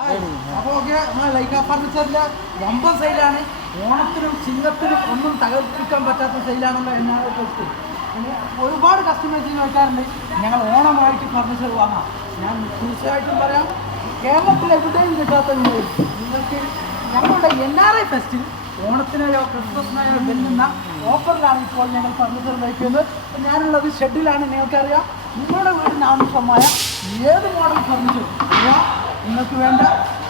അപ്പോൾ ഓക്കെ ലൈക്ക സെയിലാണ് ഓണത്തിനും ചിങ്ങത്തിനും ഒന്നും തകർപ്പിക്കാൻ പറ്റാത്ത സെയിലാണല്ലോ എന്നാണ് പോസ്റ്റ് ഒരുപാട് കസ്റ്റമേഴ്സ് ചോദിക്കാറുണ്ട് ഞങ്ങൾ ഓണമായിട്ട് ഫർണിച്ചർ വാങ്ങാം. ഞാൻ തീർച്ചയായിട്ടും പറയാം കേരളത്തിൽ എവിടെയും കിട്ടാത്ത നിങ്ങൾക്ക് ഞങ്ങളുടെ എൻ ആർ ഐ ഫെസ്റ്റിൽ ഓണത്തിനായോ ക്രിസ്മസിനായോ വെല്ലുന്ന ഓഫറിലാണ് ഇപ്പോൾ ഞങ്ങൾ ഫർണിച്ചർ വയ്ക്കുന്നത്. ഞാനുള്ളത് ഷെഡിലാണ് നിങ്ങൾക്കറിയാം നിങ്ങളുടെ വീടിന് ആവശ്യമായ ഏത് മോഡൽ ഫർണിച്ചർ നിങ്ങൾക്ക് വേണ്ട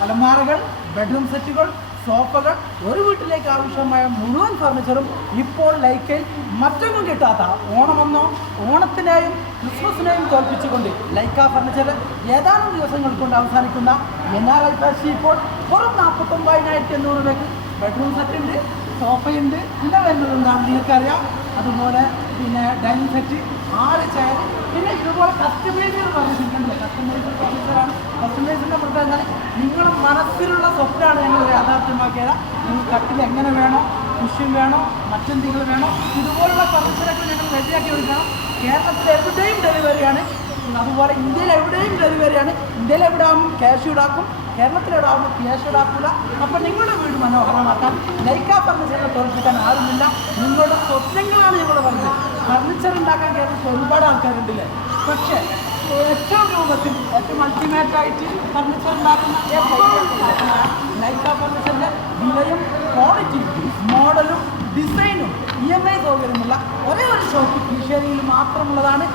അലമാറകൾ ബെഡ്റൂം സെറ്റുകൾ സോഫകൾ ഒരു വീട്ടിലേക്ക് ആവശ്യമായ മുഴുവൻ ഫർണിച്ചറും ഇപ്പോൾ ലൈക്കയിൽ മറ്റൊന്നും കിട്ടാത്ത ഓണമെന്നോ ഓണത്തിനെയും ക്രിസ്മസിനെയും തോൽപ്പിച്ചുകൊണ്ട് ലൈക്ക ഫർണിച്ചർ ഏതാനും ദിവസങ്ങൾ കൊണ്ട് അവസാനിക്കുന്ന എൻ ആർ ഐ ഫാഷി ഇപ്പോൾ വെറും നാൽപ്പത്തൊമ്പതിനായിരത്തി എണ്ണൂറ് രൂപയ്ക്ക് ബെഡ്റൂം സെറ്റുണ്ട് സോഫയുണ്ട് പിന്നെ വരുന്നത് എന്താണ് നിങ്ങൾക്കറിയാം. അതുപോലെ പിന്നെ ഡൈനിങ് സെറ്റ് ആറ് ചെയർ പിന്നെ ഇതുപോലെ കസ്റ്റമൈസർ പറഞ്ഞിട്ടുണ്ട് കസ്റ്റമൈസർ ഫർണിച്ചറാണ് കസ്റ്റമൈസറിന്റെ പ്രത്യേകത നിങ്ങളുടെ മനസ്സിലുള്ള സ്വപ്നമാണ് ഞങ്ങൾ യാഥാർത്ഥ്യമാക്കിയത്. നിങ്ങൾ കട്ടിൽ എങ്ങനെ വേണോ കുഷ്യൻ വേണോ മറ്റെന്തെങ്കിലും വേണോ ഇതുപോലുള്ള ഫർണിച്ചറൊക്കെ ഞങ്ങൾ റെഡിയാക്കി കൊടുക്കണം കേരളത്തിൽ എവിടെയും ഡെലിവറിയാണ് അതുപോലെ ഇന്ത്യയിൽ എവിടെയും ഡെലിവറിയാണ് ഇന്ത്യയിൽ എവിടെ ആകും ക്യാഷ് ഈടാക്കും കേരളത്തിൽ എവിടെ ആകുമ്പോൾ ക്യാഷ് ഈടാക്കില്ല അപ്പോൾ നിങ്ങളുടെ വീട് മനോഹരമാക്കാൻ ലൈക്ക ഫർണിച്ചർ തോൽപ്പിക്കാൻ ആരുമില്ല. നിങ്ങളുടെ സ്വപ്നങ്ങളാണ് ഞങ്ങൾ പറഞ്ഞത്. ഫർണിച്ചർ ഉണ്ടാക്കാൻ കേരളത്തിൽ ഒരുപാട് ആൾക്കാരുണ്ടല്ലേ? പക്ഷേ ഏറ്റവും രൂപത്തിൽ ഏറ്റവും അൾട്ടിമേറ്റ് ആയിട്ട് ഫർണിച്ചർ ഉണ്ടാക്കുന്ന ലൈക്ക ഫർണിച്ചറിന്റെ വിലയും ക്വാളിറ്റിയും മോഡലും ഡിസൈനും ഇ എം ഐ സൗകര്യമുള്ള ഒരേ ഒരു ഷോപ്പ് കീശേരിയിൽ മാത്രമുള്ളതാണ്.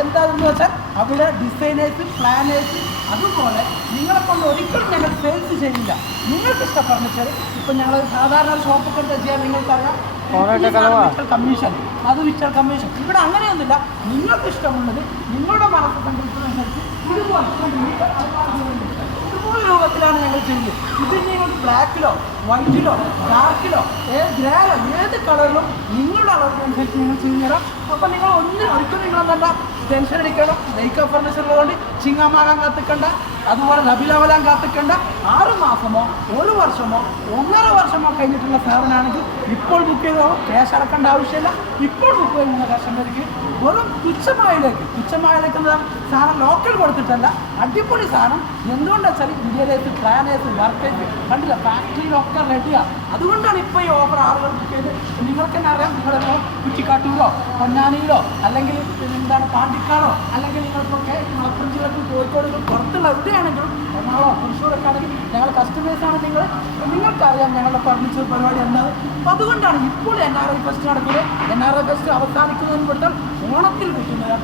എന്താണെന്ന് വെച്ചാൽ അവിടെ ഡിസൈനേഴ്സ് പ്ലാനേഴ്സ് അതുപോലെ നിങ്ങളെ കൊണ്ട് ഒരിക്കലും ഞങ്ങൾ സെയിൽസ് ചെയ്യില്ല. നിങ്ങൾക്ക് ഇഷ്ട ഫർണിച്ചർ ഇപ്പം ഞങ്ങൾ സാധാരണ ഷോപ്പൊക്കെ എടുത്ത് ചെയ്യാൻ നിങ്ങൾക്കറിയാം കമ്മീഷൻ അത് വിച്ചാൽ കമ്മീഷൻ ഇവിടെ അങ്ങനെയൊന്നുമില്ല. നിങ്ങൾക്ക് ഇഷ്ടമുള്ളത് നിങ്ങളുടെ മനസ്സ് കണ്ടിരിക്കുന്നതനുസരിച്ച് ഇതുപോലെ ഇതുപോലെ രൂപത്തിലാണ് ഞങ്ങൾ ചെയ്യുന്നത്. ഇത് നിങ്ങൾക്ക് ബ്ലാക്കിലോ വൈറ്റിലോ ഡാർക്കിലോ ഏത് ഗ്രേലോ ഏത് കളറിലും നിങ്ങളുടെ അളവിനനുസരിച്ച് നിങ്ങൾ ചെയ്തു തരാം. അപ്പോൾ നിങ്ങൾ ഒന്ന് ഒരിക്കലും നിങ്ങൾ എന്താ ടെൻഷൻ അടിക്കണം. നെയ്ക്ക ഫർണിച്ചറുള്ളതുകൊണ്ട് ചിങ്ങമാകാൻ കാത്തിക്കണ്ട. അതുപോലെ നബിലവലാൻ കാത്തിക്കണ്ട. ആറ് മാസമോ ഒരു വർഷമോ ഒന്നര വർഷമോ കഴിഞ്ഞിട്ടുള്ള സേവനമാണെങ്കിൽ ഇപ്പോൾ ബുക്ക് ചെയ്തോ? ക്യാഷ് അടക്കേണ്ട ആവശ്യമില്ല. ഇപ്പോൾ ബുക്ക് ചെയ്യുന്ന കസ്റ്റമർക്ക് വെറും തുച്ഛമായിലേക്ക് തുച്ഛമായിലേക്ക് സാധനം ലോക്കൽ കൊടുത്തിട്ടല്ല. അടിപൊളി സാധനം. എന്തുകൊണ്ടാ വെച്ചാൽ ഇന്ത്യയിലേക്ക് പ്ലാനേഴ്സ് വർക്കേഴ്സ് കണ്ടില്ല? ഫാക്ടറിയിലൊക്കെ റെഡിയാണ് അതുകൊണ്ടാണ് ഇപ്പോൾ ഈ ഓഫർ ആളുകൾ ബുക്ക് ചെയ്ത് നിങ്ങൾക്ക് തന്നെ അറിയാം. നിങ്ങളിപ്പോൾ കുറ്റിക്കാട്ടൂരോ പൊന്നാനിയിലോ അല്ലെങ്കിൽ എന്താണ് പാണ്ടിക്കാടോ അല്ലെങ്കിൽ നിങ്ങളിപ്പോൾ മലപ്പുറം ജില്ലക്കും കോഴിക്കോട് പുറത്തുള്ള എവിടെയാണെങ്കിലും എറണാകുളം തൃശ്ശൂരൊക്കെ ആണെങ്കിൽ ഞങ്ങൾ കസ്റ്റമേഴ്സാണ് നിങ്ങൾ നിങ്ങൾക്കറിയാം ഞങ്ങളുടെ ഫർണിച്ചർ പരിപാടി എന്താണ് അപ്പം അതുകൊണ്ടാണ് ഇപ്പോൾ എൻ ആർ ഐ ഫെസ്റ്റ് നടക്കുന്നത്. എൻ ആർ ഐ ഫെസ്റ്റ് അവസാനിക്കുന്നതിന് പെട്ടാൽ ഓണത്തിൽ കിട്ടുന്നത്.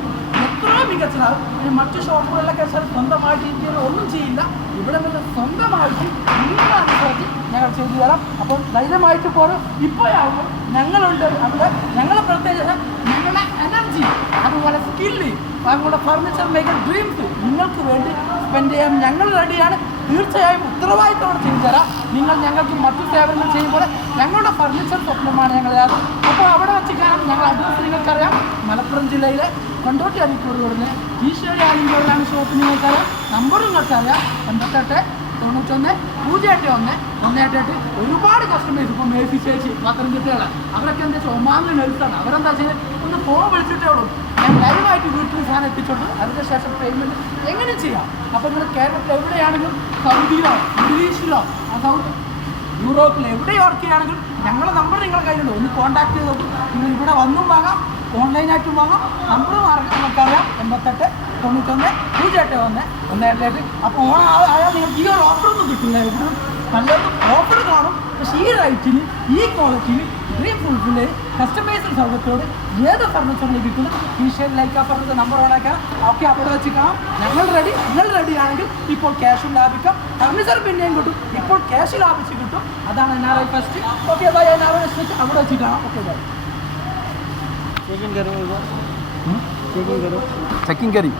എത്ര മികച്ചതാണ് പിന്നെ മറ്റു ഷോപ്പുകളിലൊക്കെ സാർ സ്വന്തമായിട്ട് ഇന്ത്യയിൽ ഒന്നും ചെയ്യില്ല. ഇവിടെ നിന്ന് സ്വന്തമായിട്ട് നിങ്ങളനുസരിച്ച് ഞങ്ങൾ ചെയ്തു തരാം. അപ്പോൾ ധൈര്യമായിട്ട് പോലും ഇപ്പോഴാകുമ്പോൾ ഞങ്ങളുണ്ട്. അവിടെ ഞങ്ങളെ പ്രത്യേകത ഞങ്ങളുടെ എനർജി അതുപോലെ സ്കില്ല് അതുപോലെ ഫർണിച്ചർ മേക്കർ ഡ്രീംസ് നിങ്ങൾക്ക് വേണ്ടി സ്പെൻഡ് ചെയ്യാൻ ഞങ്ങൾ റെഡിയാണ് തീർച്ചയായും ഉത്തരവാദിത്തോടെ ചെയ്തു തരാം നിങ്ങൾ ഞങ്ങൾക്ക് മറ്റു സേവനങ്ങൾ ചെയ്യുമ്പോൾ ഞങ്ങളുടെ ഫർണിച്ചർ സ്വപ്നമാണ് ഞങ്ങൾ അപ്പോൾ അവിടെ വെച്ച് കാണാം ഞങ്ങൾ അഡ്രസ് നിങ്ങൾക്കറിയാം. മലപ്പുറം ജില്ലയിലെ കൊണ്ടോട്ടി അരിക്കൂർ റോഡിന് ഈശ്വരി ആലിങ്കോടാണ് ഷോപ്പ് നിങ്ങൾക്കറിയാം. നമ്പറും നിങ്ങൾക്കറിയാം. എൺപത്തെട്ട് തൊണ്ണൂറ്റൊന്ന് പൂജ്യം എട്ട് ഒന്ന് ഒന്ന് എട്ട് എട്ട് ഒരുപാട് കസ്റ്റമേഴ്സ് ഇപ്പോൾ മേസി ചേച്ചി പത്തനംതിട്ടകളെ അവരൊക്കെ എന്താ വെച്ചാൽ ഒമാനിലെ നഴ്സാണ് അവരെന്താ ചെയ്യുന്നത് ഒന്ന് ഫോൺ വിളിച്ചിട്ടേ ഉള്ളൂ. ഞാൻ ലൈവായിട്ട് വീട്ടിൽ സാധനം എത്തിച്ചോണ്ട് അതിന്റെ ശേഷം പേയ്മെന്റ് എങ്ങനെ ചെയ്യാം? അപ്പോൾ നിങ്ങൾ കേരളത്തിൽ എവിടെയാണെങ്കിലും സൗദിയിലോ ഇംഗ്ലീഷിലോ ആ സൗദി യൂറോപ്പിൽ എവിടെ വർക്ക് ചെയ്യുകയാണെങ്കിലും ഞങ്ങളുടെ നമ്പർ നിങ്ങളുടെ കയ്യിലുണ്ട്. ഒന്ന് കോൺടാക്ട് ചെയ്ത് നോക്കും. നിങ്ങൾ ഇവിടെ വന്നും വാങ്ങാം ഓൺലൈനായിട്ടും വാങ്ങാം. നമ്പർ മാർഗം നമുക്കറിയാം എൺപത്തെട്ട് തൊണ്ണൂറ്റൊന്ന് പൂജ്യം എട്ട് ഒന്ന് അപ്പോൾ ഓണം അതായത് ആയാൽ നിങ്ങൾക്ക് ഈ ഒരു ഓഫറൊന്നും കിട്ടില്ല ഇവിടെ പലർക്കും ഓഫർ കാണും. പക്ഷേ ഈ റൈറ്റിന് ഈ ക്വാളിറ്റിയിൽ ഡ്രീം ഫുൾഫില്ല് കസ്റ്റമൈസ്ഡ് സൗകര്യത്തോട് ഏത് ഫർണിച്ചറിൽ കിട്ടുന്നു? ഈ ഷെയറിലേക്ക് ആ ഫർണിച്ചർ നമ്പർ ഓണാക്കാം ഓക്കെ അവിടെ വെച്ച് കാണാം ഞങ്ങൾ റെഡി നിങ്ങൾ റെഡി ആണെങ്കിൽ ഇപ്പോൾ ക്യാഷ് ലാഭിക്കാം. ഫർണിച്ചർ പിന്നെയും കിട്ടും. ഇപ്പോൾ ക്യാഷ് ലാഭിച്ച് കിട്ടും. അതാണ് N R I first okay bye N R I അവിടെ വെച്ച് കാണാം ഓക്കെ ബൈ চেকিং গাড়ি।